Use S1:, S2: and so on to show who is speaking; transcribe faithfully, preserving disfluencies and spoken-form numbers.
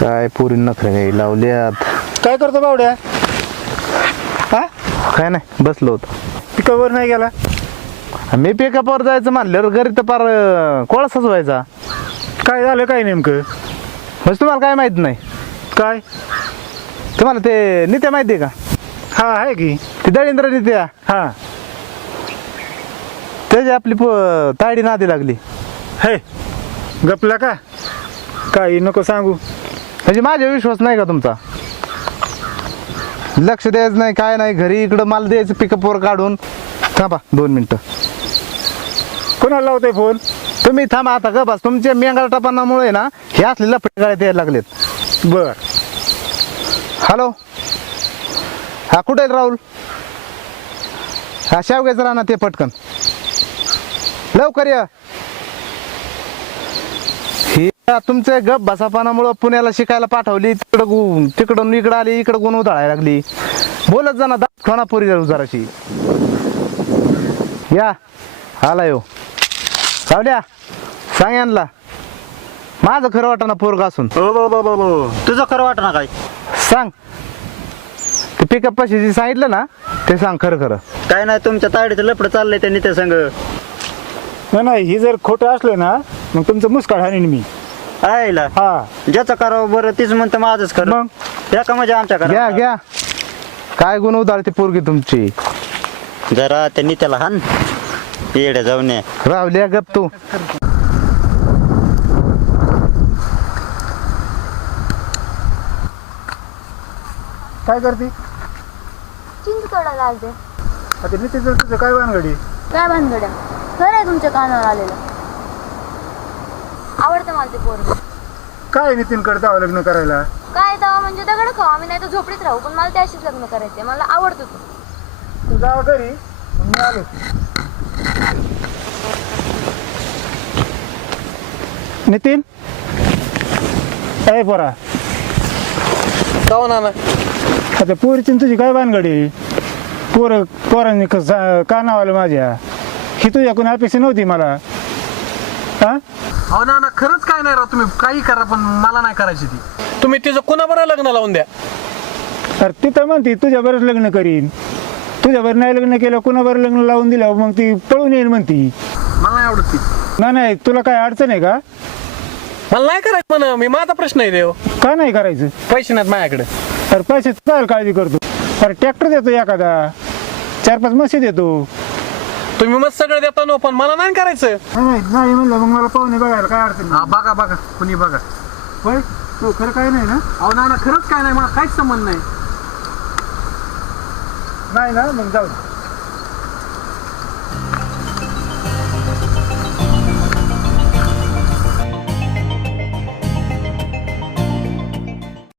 S1: काय पुरी नखरे लावल्यात.
S2: काय करतो बावड्या? हा
S1: काय नाही बसलो होतो.
S2: पिकावर नाही गेला?
S1: मी पिकअपवर जायचं म्हणल्यावर घरी तर पार कोळसाच व्हायचा.
S2: काय झालं काय नेमकं?
S1: म्हणजे तुम्हाला काय माहित नाही?
S2: काय?
S1: तुम्हाला ते नित्या माहिती आहे का?
S2: हा आहे की.
S1: ती दळींद्र नित्या,
S2: हा
S1: त्याची आपली प- तायडी नादी लागली.
S2: हे गपला का? काही नको सांगू.
S1: म्हणजे माझा विश्वास नाही का तुमचा? लक्ष द्यायचं नाही काय नाही, घरी इकडं माल द्यायचं पिकअपवर काढून. थांबा दोन मिनिटं.
S2: कोणाला लावतोय फोन?
S1: तुम्ही थांबा आता ग बस. तुमच्या मेंगाळटापणामुळे ना हे असले लफडे गाड्या द्यायला लागलेत.
S2: बर
S1: हॅलो, हा कुठे आहे राहुल? हा शेवग्याचं राहणार ते पटकन लवकर या. ही तुमच्या गप बसापणामुळं पुण्याला शिकायला पाठवली, तिकडं गु तिकडून इकडं आली, इकडं गुण उधळायला लागली. बोलत जाणार दात खाना पुरी जराशी. या आला यो सावल्या, सांग यांना माझं खरं वाटणं पोरग असून.
S3: हो बो बो बो बो तुझं खरं वाट ना काय?
S1: सांग ते पिकअप पाशी जे सांगितलं ना ते सांग खरं खरं.
S3: काय नाही, तुमच्या ताडीचं लपड चाललंय त्यांनी ते संग.
S2: नाही नाही, ही जर खोटं असलं ना मग तुमचं मुस्काळ हाणीन मी.
S3: आयला
S2: हा
S3: ज्याचं करावं बरं तीच म्हणतं माझंच खरं.
S2: मग?
S3: या का म्हणजे आमच्या
S1: घ्या
S3: करा
S1: घ्या. काय गुण उधाळते पोरगी तुमची.
S3: जरा त्यांनी त्याला हान येड्या जाऊन ये.
S1: रावल्या गप तू.
S2: काय करते?
S4: चिंच तोडायला आलते.
S2: आता मी तिचं तुझं काय भानगडी?
S4: काय भानगड्या? खरं आहे तुमच्या कानावर आलेलं. आवडतं मला ते पोरग.
S2: काय नितीन करता लग्न करायला?
S4: काय तेव्हा म्हणजे दगड खाऊ आम्ही, नाही तर झोपडीत राहू, पण मला त्याशीच लग्न करायचंय. मला आवडतो तू.
S2: तू जा घरी, मग मी आलो. नितीन काय पोरा?
S5: का ना
S2: आता पोरीची तुझी काय भानगडी? पोर पोरांनी का नाव आलं माझ्या? ही तुझ्याकडून अपेक्षा नव्हती मला. हा
S5: हो ना ना खरंच काय नाही राव, तुम्ही काही करा पण मला नाही करायची ती. तुम्ही तिचं कुणाबरोबर लग्न लावून द्या.
S2: अरे ती तर म्हणती तुझ्या बरंच लग्न करीन. तुझ्या बरं नाही लग्न केलं, कुणाबरोबर लग्न लावून दिलं मग ती पळून येईल म्हणती.
S5: मला नाही आवडत ती.
S2: नाही नाही, तुला काय अडचण आहे का?
S5: मला नाही करायचं म्हण, मी माझा प्रश्न आहे देव.
S2: का नाही करायचं?
S5: पैसे नाहीत माझ्याकडे.
S2: अरे पैसे चाल काळजी करतो. अरे ट्रॅक्टर देतो एखादा, चार पाच म्हशी देतो.
S5: तुम्ही मग सगळं देता नो, पण मला नाही करायचं.
S2: नाही नाही म्हणलं मग मला पाहुणे बघायला काय अडचण
S5: हा बघा बघा कुणी बघा.
S2: होय तो खरं काय नाही ना?
S5: अहो ना ना खरंच काय नाही, मला काहीच संबंध नाही.
S2: नाही ना, मग जाऊ दे.